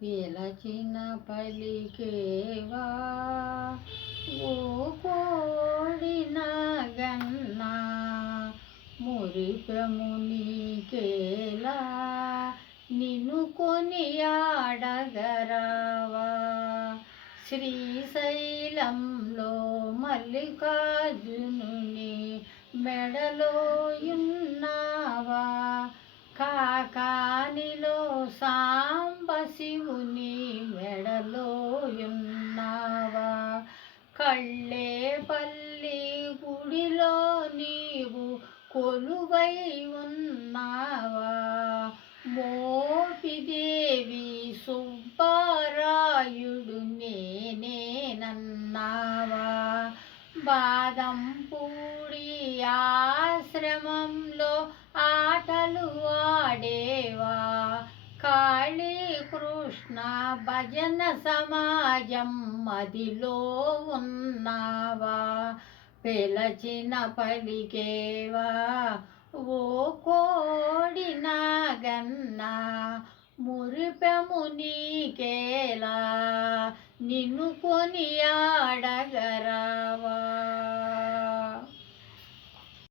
పిలచిన పలికేవా ఓ కోడి నాగన్నా, మురిపెము నీకేలా నిన్ను కొనియాడగరావా. శ్రీశైలంలో మల్లికార్జునుని మెడలో యున్నావా, కాకానిలో సాంబశివుని మెడలో యున్నావా. కళ్ళేపల్లి గుడిలో నీవు కొలువై ఉన్నావా, మోపిదేవి సుబ్బరాయుడు నేనేనన్నావా. బాదంపూడి ఆశ్రమంలో ఆటలు ఆడేవా, కాళీకృష్ణ భజన సమాజం మదిలో ఉన్నావా. పిలచిన పలికేవా ఓ కోడి నాగన్నా, మురిపెము నీకేలా నిన్ను కొనియా